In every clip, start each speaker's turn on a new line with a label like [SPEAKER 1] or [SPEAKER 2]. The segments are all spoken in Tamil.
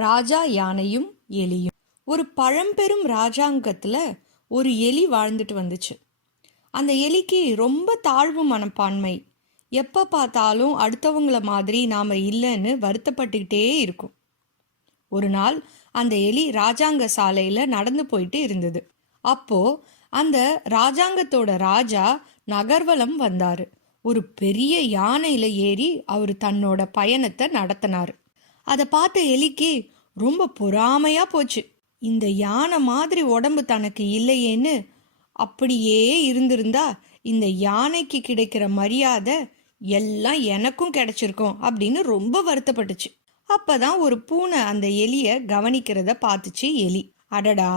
[SPEAKER 1] ராஜா யானையும் எலியும். ஒரு பழம்பெரும் ராஜாங்கத்தில் ஒரு எலி வாழ்ந்துட்டு வந்துச்சு. அந்த எலிக்கு ரொம்ப தாழ்வு மனப்பான்மை. எப்போ பார்த்தாலும் அடுத்தவங்கள மாதிரி நாம் இல்லைன்னு வருத்தப்பட்டுக்கிட்டே இருக்கும். ஒரு நாள் அந்த எலி ராஜாங்க சாலையில் நடந்து போயிட்டு இருந்தது. அப்போ அந்த ராஜாங்கத்தோட ராஜா நகர்வலம் வந்தார். ஒரு பெரிய யானையில் ஏறி அவர் தன்னோட பயணத்தை நடத்தினார். அதை பார்த்த எலிக்கு ரொம்ப பொறாமையா போச்சு. இந்த யானை மாதிரி உடம்பு தனக்கு இல்லையேன்னு அப்படியே இருந்திருந்தா இந்த யானைக்கு கிடைக்கிற மரியாதை எல்லாம் எனக்கும் கிடைச்சிருக்கும் அப்படின்னு ரொம்ப வருத்தப்பட்டுச்சு. அப்பதான் ஒரு பூனை அந்த எலிய கவனிக்கிறத பார்த்துச்சு எலி. அடடா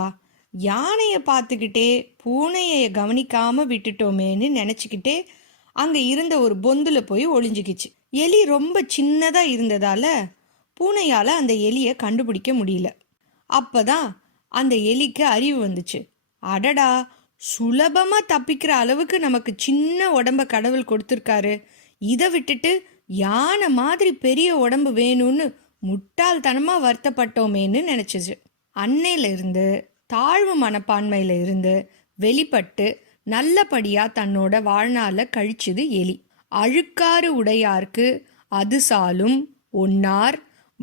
[SPEAKER 1] யானைய பார்த்துக்கிட்டே பூனையை கவனிக்காம விட்டுட்டோமேன்னு நினைச்சுக்கிட்டே அங்க இருந்த ஒரு பொந்துல போய் ஒளிஞ்சுக்கிச்சு. எலி ரொம்ப சின்னதா இருந்ததால பூனையால் அந்த எலியை கண்டுபிடிக்க முடியல. அப்பதான் அந்த எலிக்கு அறிவு வந்துச்சு. அடடா சுலபமாக தப்பிக்கிற அளவுக்கு நமக்கு சின்ன உடம்ப கடவுள் கொடுத்துருக்காரு. இதை விட்டுட்டு யானை மாதிரி பெரிய உடம்பு வேணும்னு முட்டாள்தனமாக வருத்தப்பட்டோமேன்னு நினச்சிச்சு. அன்னையிலிருந்து தாழ்வு மனப்பான்மையில் இருந்து வெளிப்பட்டு நல்லபடியாக தன்னோட வாழ்நாளில் கழிச்சுது எலி. அழுக்காறு உடையார்க்கு அது சாலும் ஒன்னார்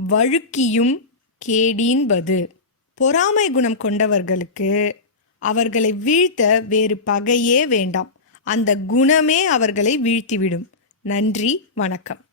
[SPEAKER 1] வழுக்கியும் கேடீன்பது. பொறாமை குணம் கொண்டவர்களுக்கு அவர்களை வீழ்த்த வேறு பகையே வேண்டாம். அந்த குணமே அவர்களை வீழ்த்திவிடும். நன்றி வணக்கம்.